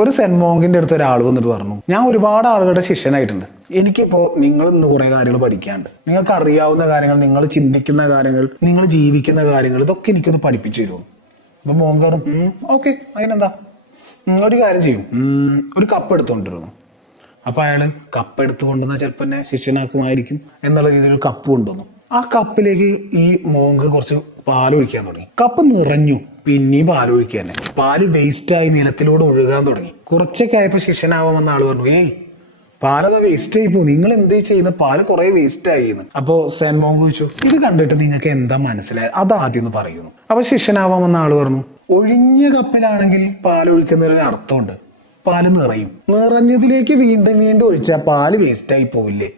ഒരു സെന്റ് മോങ്കിന്റെ അടുത്ത് ഒരാൾ വന്നിട്ട് പറഞ്ഞു, ഞാൻ ഒരുപാട് ആളുകളുടെ ശിഷ്യനായിട്ടുണ്ട്. എനിക്കിപ്പോ നിങ്ങൾ ഇന്ന് കുറെ കാര്യങ്ങൾ പഠിക്കാണ്ട്, നിങ്ങൾക്ക് അറിയാവുന്ന കാര്യങ്ങൾ, നിങ്ങൾ ചിന്തിക്കുന്ന കാര്യങ്ങൾ, നിങ്ങൾ ജീവിക്കുന്ന കാര്യങ്ങൾ, ഇതൊക്കെ എനിക്കൊന്ന് പഠിപ്പിച്ചു തരുമോ? അപ്പൊ മോങ്ക് പറഞ്ഞു, ഓക്കെ, അതിനെന്താ, ഒരു കാര്യം ചെയ്യും, ഒരു കപ്പ് എടുത്തുകൊണ്ടിരുന്നു. അപ്പൊ അയാള് കപ്പ് എടുത്തു കൊണ്ടുവന്നാൽ ചിലപ്പോൾ എന്നെ ശിഷ്യനാക്കുമായിരിക്കും എന്നുള്ള രീതിയിൽ ഒരു കപ്പ് കൊണ്ടുവന്നു. ആ കപ്പിലേക്ക് ഈ മോങ്ക് കുറച്ച് പാലൊഴിക്കാൻ തുടങ്ങി. കപ്പ് നിറഞ്ഞു, പിന്നെയും പാലൊഴിക്കാൻ തന്നെ. പാല് വേസ്റ്റായി നിലത്തിലൂടെ ഒഴുകാൻ തുടങ്ങി. കുറച്ചൊക്കെ ആയപ്പോൾ ശിഷ്യനാവാമെന്ന ആള് പറഞ്ഞു, പാലത് വേസ്റ്റ് ആയി പോകും, നിങ്ങൾ എന്തേ ചെയ്യുന്നത്, പാല് കുറെ വേസ്റ്റ് ആയി എന്ന്. അപ്പോ സെന്റ് മോങ്ക് ചോദിച്ചു, ഇത് കണ്ടിട്ട് നിങ്ങൾക്ക് എന്താ മനസ്സിലായത്, അതാദ്യം ഒന്ന് പറയുന്നു. അപ്പൊ ശിഷ്യനാവാമെന്ന ആള് പറഞ്ഞു, ഒഴിഞ്ഞ കപ്പിലാണെങ്കിൽ പാലൊഴിക്കുന്നതിന് അർത്ഥമുണ്ട്, പാല് നിറയും, നിറഞ്ഞതിലേക്ക് വീണ്ടും വീണ്ടും ഒഴിച്ചാൽ പാല് വേസ്റ്റ് ആയി പോവില്ലേ,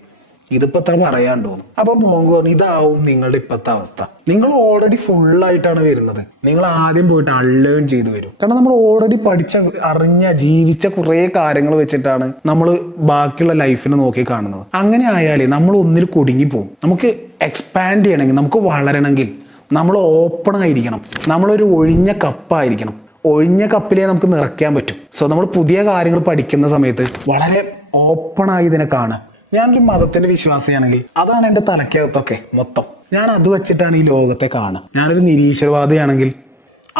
ഇതിപ്പോ എത്ര പറയാണ്ടോന്നു. അപ്പൊ മോങ്ക് പറഞ്ഞു, ഇതാവും നിങ്ങളുടെ ഇപ്പോഴത്തെ അവസ്ഥ. നിങ്ങൾ ഓൾറെഡി ഫുള്ളായിട്ടാണ് വരുന്നത്. നിങ്ങൾ ആദ്യം പോയിട്ട് അൺലേൺ ചെയ്ത് വരും. കാരണം നമ്മൾ ഓൾറെഡി പഠിച്ച, അറിഞ്ഞ, ജീവിച്ച കുറെ കാര്യങ്ങൾ വെച്ചിട്ടാണ് നമ്മൾ ബാക്കിയുള്ള ലൈഫിനെ നോക്കി കാണുന്നത്. അങ്ങനെ ആയാലേ നമ്മൾ ഒന്നിൽ കുടുങ്ങി പോകും. നമുക്ക് എക്സ്പാൻഡ് ചെയ്യണമെങ്കിൽ, നമുക്ക് വളരണമെങ്കിൽ നമ്മൾ ഓപ്പൺ ആയിരിക്കണം. നമ്മളൊരു ഒഴിഞ്ഞ കപ്പായിരിക്കണം. ഒഴിഞ്ഞ കപ്പിലേ നമുക്ക് നിറയ്ക്കാൻ പറ്റും. സോ നമ്മൾ പുതിയ കാര്യങ്ങൾ പഠിക്കുന്ന സമയത്ത് വളരെ ഓപ്പണായി ഇതിനെ കാണുക. ഞാനൊരു മതത്തിന്റെ വിശ്വാസിയാണെങ്കിൽ അതാണ് എൻ്റെ തലയ്ക്കകത്തൊക്കെ മൊത്തം. ഞാൻ അത് വെച്ചിട്ടാണ് ഈ ലോകത്തെ കാണുക. ഞാനൊരു നിരീശ്വരവാദിയാണെങ്കിൽ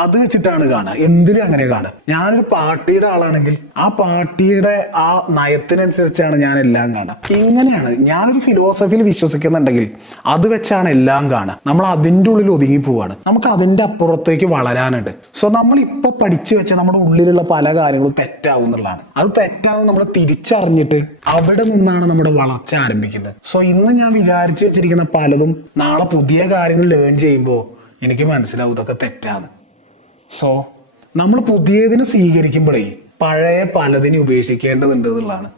അത് വെച്ചിട്ടാണ് കാണുക. എന്തിനും അങ്ങനെ കാണുക. ഞാനൊരു പാർട്ടിയുടെ ആളാണെങ്കിൽ ആ പാർട്ടിയുടെ ആ നയത്തിനനുസരിച്ചാണ് ഞാൻ എല്ലാം കാണുക. ഇങ്ങനെയാണ്. ഞാനൊരു ഫിലോസഫിയിൽ വിശ്വസിക്കുന്നുണ്ടെങ്കിൽ അത് വെച്ചാണ് എല്ലാം കാണുക. നമ്മൾ അതിൻ്റെ ഉള്ളിൽ ഒതുങ്ങി പോവാണ്. നമുക്ക് അതിൻ്റെ അപ്പുറത്തേക്ക് വളരാനുണ്ട്. സോ നമ്മൾ ഇപ്പൊ പഠിച്ചു വെച്ച നമ്മുടെ ഉള്ളിലുള്ള പല കാര്യങ്ങളും തെറ്റാവും എന്നുള്ളതാണ്. അത് തെറ്റാവും നമ്മൾ തിരിച്ചറിഞ്ഞിട്ട് അവിടെ നിന്നാണ് നമ്മുടെ വളർച്ച ആരംഭിക്കുന്നത്. സോ ഇന്ന് ഞാൻ വിചാരിച്ചു വെച്ചിരിക്കുന്ന പലതും നാളെ പുതിയ കാര്യങ്ങൾ ലേൺ ചെയ്യുമ്പോൾ എനിക്ക് മനസ്സിലാവും ഇതൊക്കെ തെറ്റാണ്. സോ നമ്മൾ പുതിയതിനെ സ്വീകരിക്കുമ്പോഴേ പഴയ പലതിനെ ഉപേക്ഷിക്കേണ്ടതുണ്ട് എന്നുള്ളതാണ്.